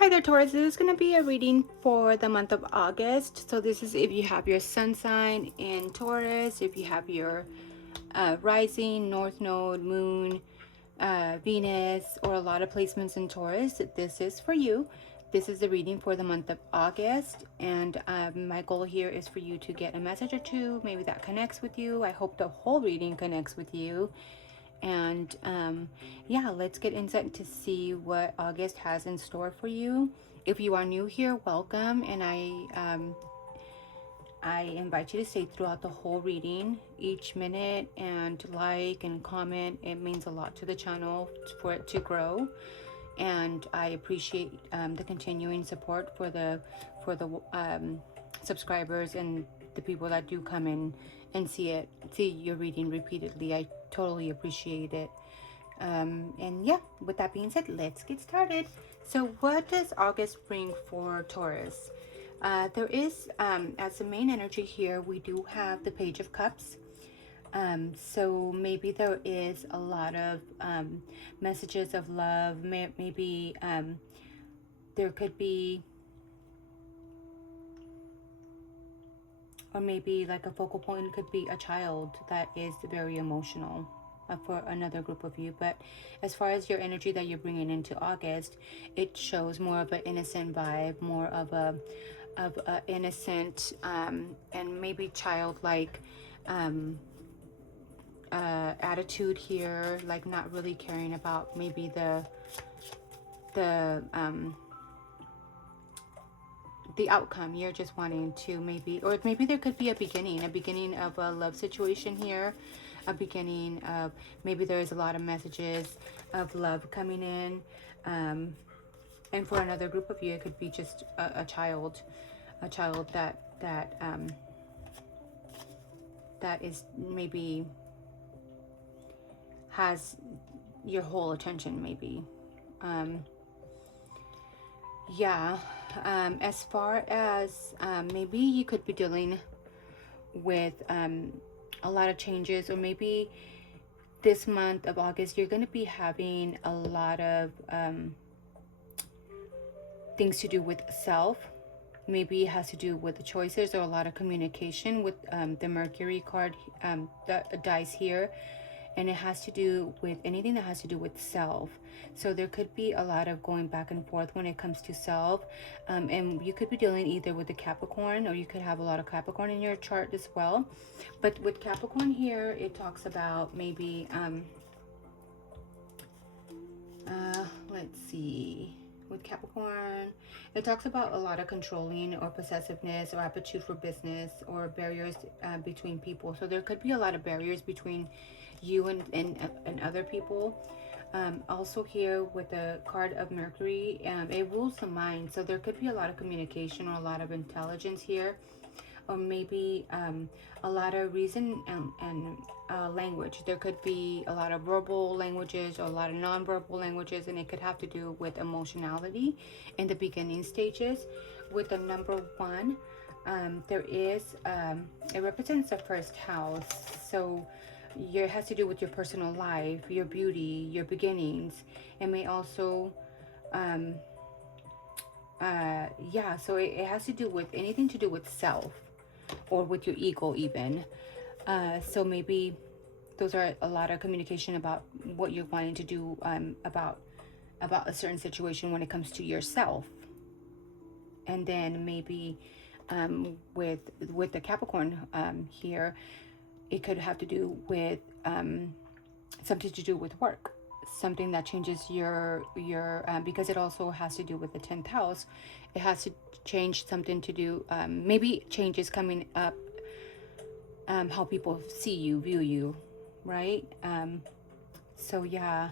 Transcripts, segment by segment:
Hi there, Taurus. This is going to be a reading for the month of August. So this is if you have your sun sign in Taurus, if you have your rising, north node, moon, Venus, or a lot of placements in Taurus. This is for you. This is the reading for the month of August. And my goal here is for you to get a message or two, maybe that connects with you. I hope the whole reading connects with you. And yeah, let's get insight to see what August has in store for you. If you are new here, welcome, and I invite you to stay throughout the whole reading each minute and like and comment. It means a lot to the channel for it to grow, and I appreciate the continuing support for the subscribers and the people that do come in and see your reading repeatedly. I totally appreciate it. And yeah, with that being said, let's get started. So what does August bring for Taurus? There is, as the main energy here, we do have the Page of Cups. So maybe there is a lot of messages of love. Maybe there could be, or maybe like a focal point could be a child that is very emotional for another group of you. But as far as your energy that you're bringing into August, it shows more of an innocent vibe, more of a innocent and maybe childlike attitude here, like not really caring about maybe the outcome. You're just wanting to maybe, or maybe there could be a beginning of a love situation here, a beginning of, maybe there is a lot of messages of love coming in, and for another group of you it could be just a child that is maybe has your whole attention, maybe. Yeah, as far as maybe you could be dealing with a lot of changes, or maybe this month of August you're going to be having a lot of things to do with self. Maybe it has to do with the choices or a lot of communication with the Mercury card, the dice here. And it has to do with anything that has to do with self. So there could be a lot of going back and forth when it comes to self. And you could be dealing either with the Capricorn, or you could have a lot of Capricorn in your chart as well. But with Capricorn here, it talks about maybe, let's see. With Capricorn, it talks about a lot of controlling or possessiveness or aptitude for business or barriers between people. So there could be a lot of barriers between you and other people. Also here with the card of Mercury, it rules the mind. So there could be a lot of communication or a lot of intelligence here, or maybe a lot of reason and language. There could be a lot of verbal languages or a lot of non-verbal languages, and it could have to do with emotionality in the beginning stages. With the number 1, there is, it represents the first house. So it has to do with your personal life, your beauty, your beginnings. It may also, yeah, so it has to do with anything to do with self or with your ego even. So maybe those are a lot of communication about what you're wanting to do, about a certain situation when it comes to yourself. And then maybe with the Capricorn here, it could have to do with something to do with work, something that changes your because it also has to do with the 10th house. It has to change something to do, maybe changes coming up, how people see you, view you, right? So yeah,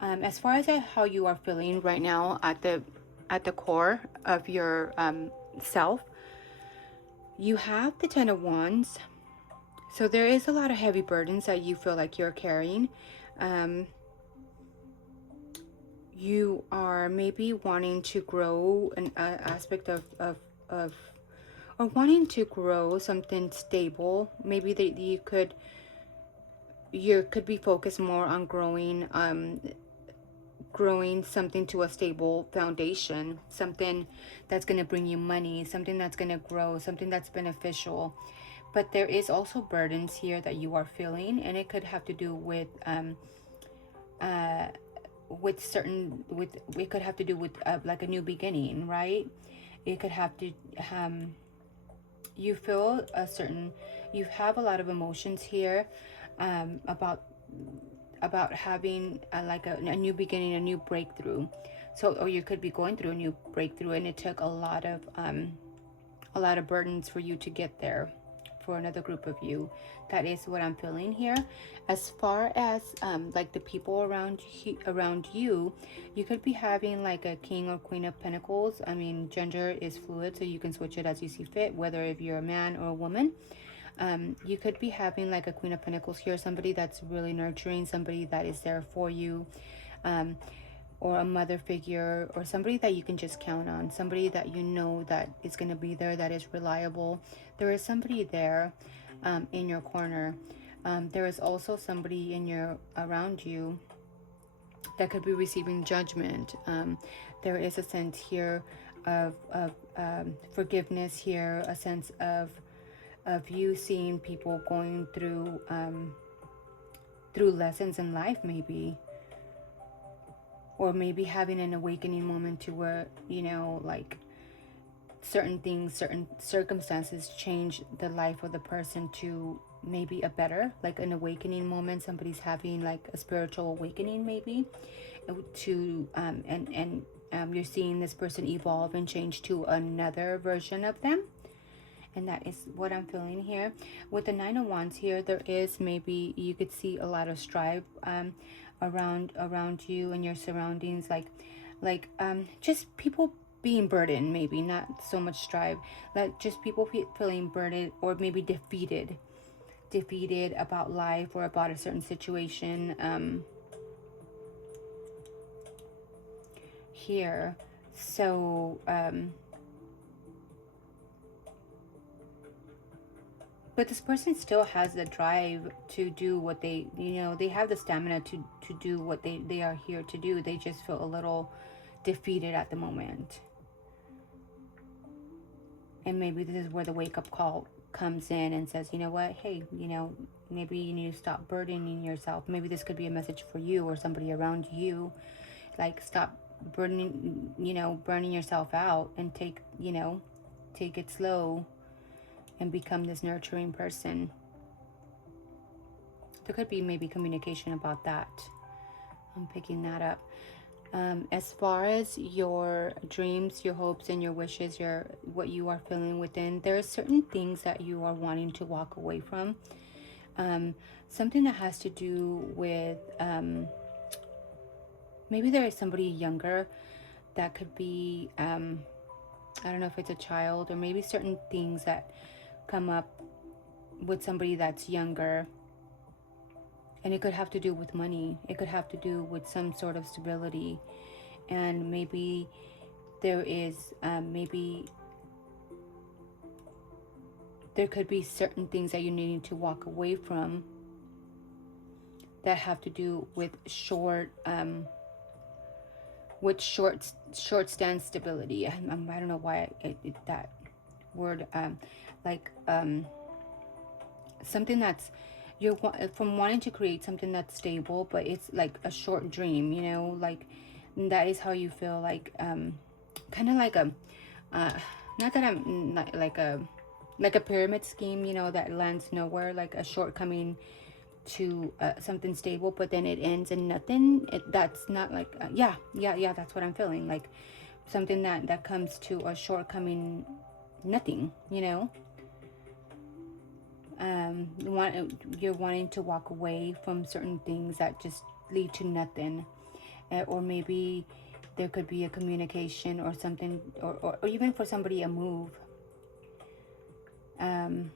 as far as how you are feeling right now at the core of your self, you have the 10 of Wands. So there is a lot of heavy burdens that you feel like you're carrying. You are maybe wanting to grow an aspect of or wanting to grow something stable. Maybe that you could be focused more on growing growing something to a stable foundation, something that's going to bring you money, something that's going to grow, something that's beneficial. But there is also burdens here that you are feeling, and it could have to do with it could have to do with like a new beginning, right? It could have to you feel a certain, you have a lot of emotions here, about having like a new beginning, a new breakthrough. So, or you could be going through a new breakthrough, and it took a lot of burdens for you to get there, for another group of you. That is what I'm feeling here. As far as like the people around you, you could be having like a King or Queen of Pentacles. I mean, gender is fluid, so you can switch it as you see fit, whether if you're a man or a woman. You could be having like a Queen of Pentacles here, somebody that's really nurturing, somebody that is there for you, or a mother figure, or somebody that you can just count on, somebody that you know that is going to be there, that is reliable. There is somebody there in your corner. There is also somebody around you that could be receiving judgment. There is a sense here of forgiveness here, a sense of you seeing people going through lessons in life, maybe, or maybe having an awakening moment to where, you know, like certain things, certain circumstances change the life of the person to maybe a better, like an awakening moment. Somebody's having like a spiritual awakening, maybe, to you're seeing this person evolve and change to another version of them. And that is what I'm feeling here. With the Nine of Wands here, there is, maybe you could see a lot of strife around you and your surroundings, like just people being burdened, maybe not so much strife, like just people feeling burdened, or maybe defeated about life or about a certain situation here. So but this person still has the drive to do what they, you know, they have the stamina to do what they are here to do. They just feel a little defeated at the moment. And maybe this is where the wake-up call comes in and says, you know what, hey, you know, maybe you need to stop burdening yourself. Maybe this could be a message for you or somebody around you. Like, stop burning yourself out, and take it slow and become this nurturing person. There could be maybe communication about that. I'm picking that up. As far as your dreams, your hopes, and your wishes, what you are feeling within, there are certain things that you are wanting to walk away from. Something that has to do with maybe there is somebody younger that could be, I don't know if it's a child, or maybe certain things that come up with somebody that's younger. And it could have to do with money. It could have to do with some sort of stability. And maybe there is, maybe there could be certain things that you need to walk away from that have to do with short stand stability. I don't know why that word, something that's, you're from wanting to create something that's stable, but it's like a short dream, you know, like that is how you feel, like kind of like a not that I'm not like a pyramid scheme, you know, that lands nowhere, like a shortcoming to something stable, but then it ends in nothing. That's not like yeah, that's what I'm feeling, like something that comes to a shortcoming, nothing, you know. You're wanting to walk away from certain things that just lead to nothing, or maybe there could be a communication or something, or even for somebody a move, and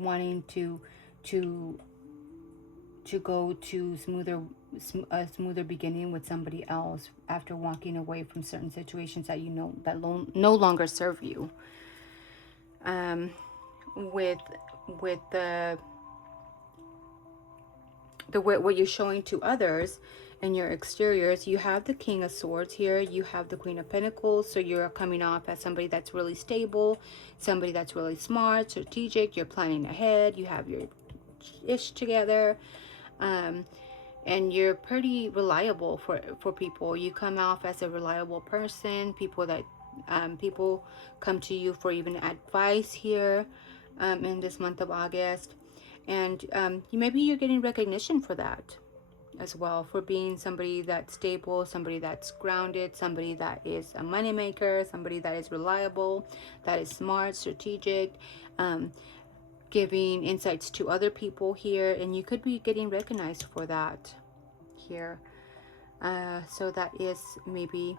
wanting to go to a smoother beginning with somebody else after walking away from certain situations that you know that no longer serve you. With the what you're showing to others in your exteriors, you have the King of Swords here. You have the Queen of Pentacles. So you're coming off as somebody that's really stable, somebody that's really smart, strategic. You're planning ahead. You have your ish together. And you're pretty reliable for people. You come off as a reliable person. People come to you for even advice here in this month of August. And maybe you're getting recognition for that as well, for being somebody that's stable, somebody that's grounded, somebody that is a moneymaker, somebody that is reliable, that is smart, strategic, giving insights to other people here, and you could be getting recognized for that here. So that is maybe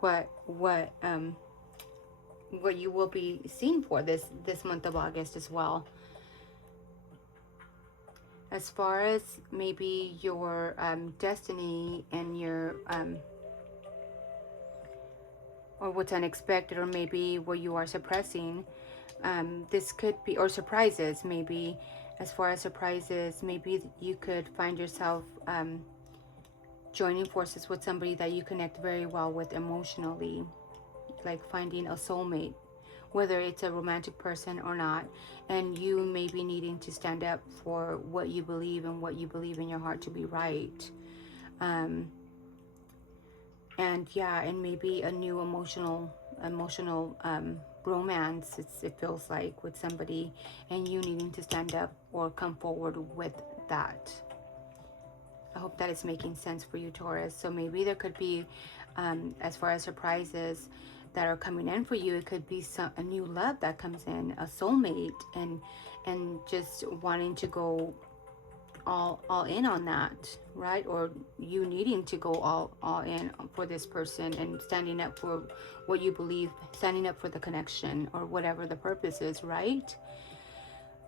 what you will be seen for this month of August as well. As far as maybe your destiny and your or what's unexpected, or maybe what you are suppressing, this could be, or surprises, maybe. As far as surprises, maybe you could find yourself joining forces with somebody that you connect very well with emotionally, like finding a soulmate, whether it's a romantic person or not, and you may be needing to stand up for what you believe and what you believe in your heart to be right. And yeah, and maybe a new emotional romance, it feels like, with somebody, and you needing to stand up or come forward with that. I hope that is making sense for you, Taurus. So maybe there could be, as far as surprises that are coming in for you, it could be a new love that comes in, a soulmate, and just wanting to go all in on that, right? Or you needing to go all in for this person and standing up for what you believe, standing up for the connection or whatever the purpose is, right?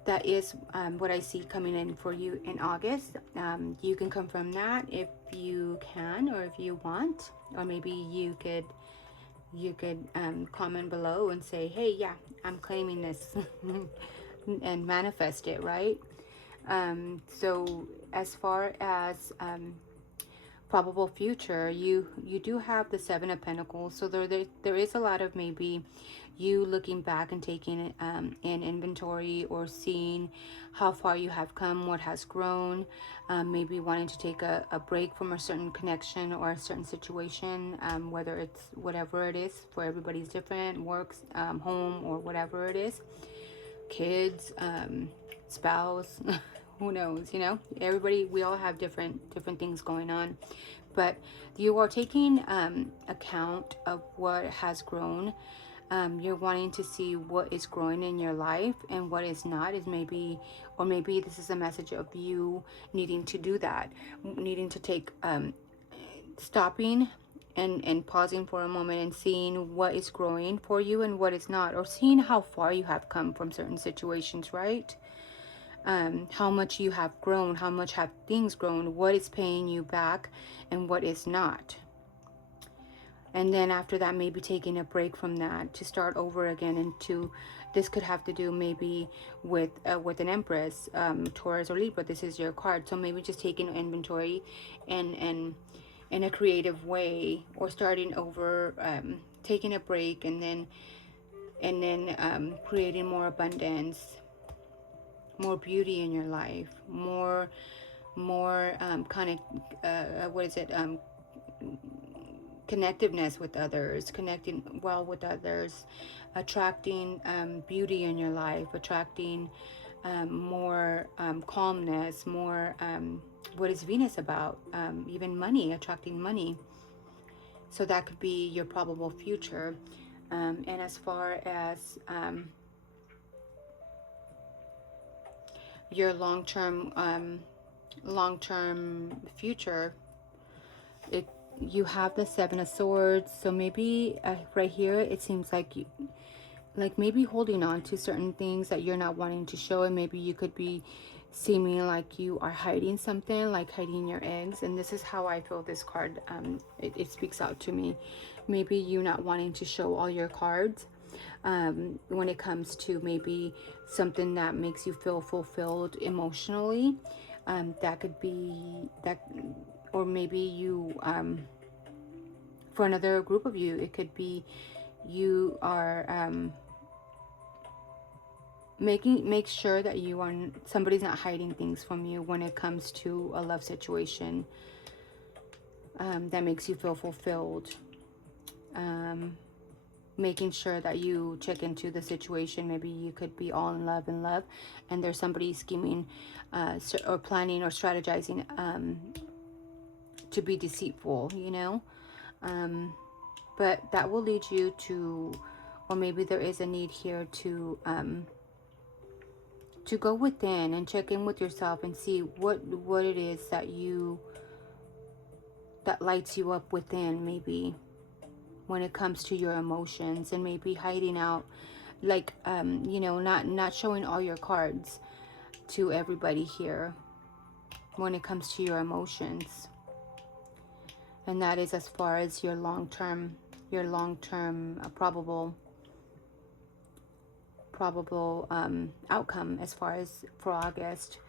That is what I see coming in for you in August. You can confirm that if you can, or if you want, or maybe you could comment below and say, hey, yeah, I'm claiming this and manifest it, right? So as far as probable future, you do have the Seven of Pentacles. So there is a lot of maybe you looking back and taking in inventory, or seeing how far you have come, what has grown, maybe wanting to take a break from a certain connection or a certain situation, whether it's whatever it is. For everybody's different, works, home, or whatever it is, kids, spouse, who knows, everybody, we all have different things going on. But you are taking account of what has grown. You're wanting to see what is growing in your life, and what is not is maybe, or maybe this is a message of you needing to do that, needing to take stopping and pausing for a moment and seeing what is growing for you and what is not, or seeing how far you have come from certain situations, right? How much you have grown, how much have things grown, what is paying you back and what is not. And then after that, maybe taking a break from that to start over again. And this could have to do maybe with an Empress, Taurus or Libra. This is your card. So maybe just taking inventory and in a creative way, or starting over, taking a break, and then creating more abundance, more beauty in your life, more kind of connectiveness with others, connecting well with others, attracting beauty in your life, attracting more calmness, more what is Venus about, even money, attracting money. So that could be your probable future. And as far as your long-term future, you have the Seven of Swords. So maybe right here it seems like maybe holding on to certain things that you're not wanting to show, and maybe you could be seeming like you are hiding something, like hiding your eggs. And this is how I feel this card, it speaks out to me. Maybe you not wanting to show all your cards when it comes to maybe something that makes you feel fulfilled emotionally. That could be that or maybe you, for another group of you, it could be you are make sure that you are, somebody's not hiding things from you when it comes to a love situation, that makes you feel fulfilled. Making sure that you check into the situation. Maybe you could be all in love, and there's somebody scheming, or planning or strategizing, to be deceitful, you know. But that will lead you to, or maybe there is a need here to go within and check in with yourself and see what it is that lights you up within, maybe when it comes to your emotions, and maybe hiding out, like, you know, not showing all your cards to everybody here when it comes to your emotions. And that is as far as your long-term probable outcome, as far as for August.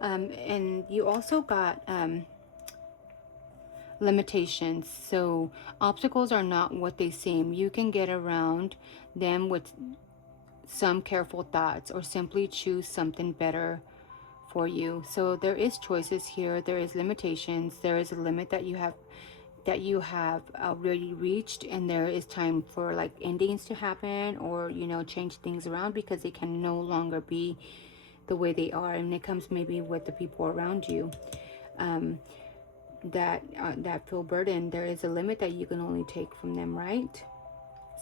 And you also got limitations. So obstacles are not what they seem. You can get around them with some careful thoughts, or simply choose something better for you. So there is choices here. There is limitations. There is a limit that you have already reached, and there is time for like endings to happen, or, you know, change things around, because they can no longer be the way they are. And it comes maybe with the people around you, that feel burdened. There is a limit that you can only take from them, right?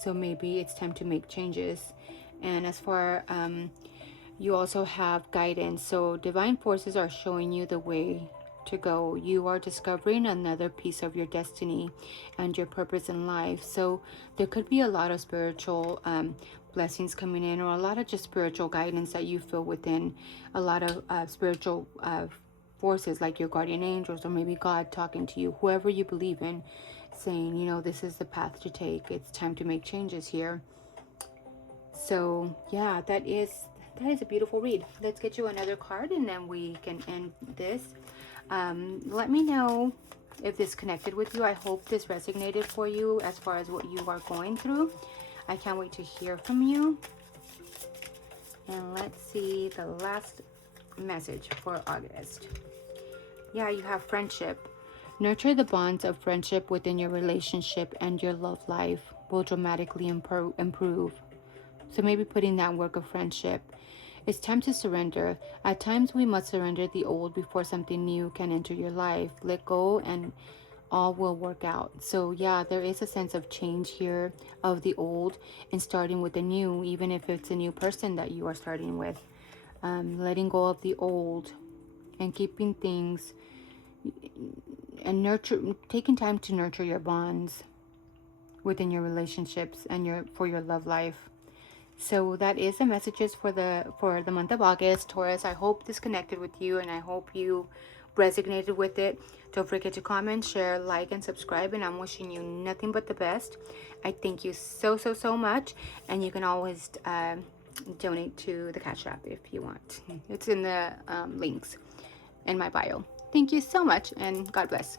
So maybe it's time to make changes. And as far, you also have guidance. So divine forces are showing you the way to go. You are discovering another piece of your destiny and your purpose in life. So there could be a lot of spiritual blessings coming in, or a lot of just spiritual guidance that you feel within. A lot of spiritual forces, like your guardian angels, or maybe God talking to you, whoever you believe in, saying, you know, this is the path to take. It's time to make changes here. So yeah, that is a beautiful read. Let's get you another card, and then we can end this. Let me know if this connected with you. I hope this resonated for you as far as what you are going through. I can't wait to hear from you. And let's see the last message for August. Yeah, you have friendship. Nurture the bonds of friendship within your relationship, and your love life will dramatically improve. So maybe putting that work of friendship. It's time to surrender. At times we must surrender the old before something new can enter your life. Let go and all will work out. So yeah, there is a sense of change here, of the old and starting with the new, even if it's a new person that you are starting with. Letting go of the old and keeping things, and taking time to nurture your bonds within your relationships and for your love life. So that is the messages for the month of August, Taurus. I hope this connected with you, and I hope you resonated with it. Don't forget to comment, share, like, and subscribe, and I'm wishing you nothing but the best. I thank you so much, and you can always donate to the Cash App if you want. It's in the links in my bio. Thank you so much, and God bless.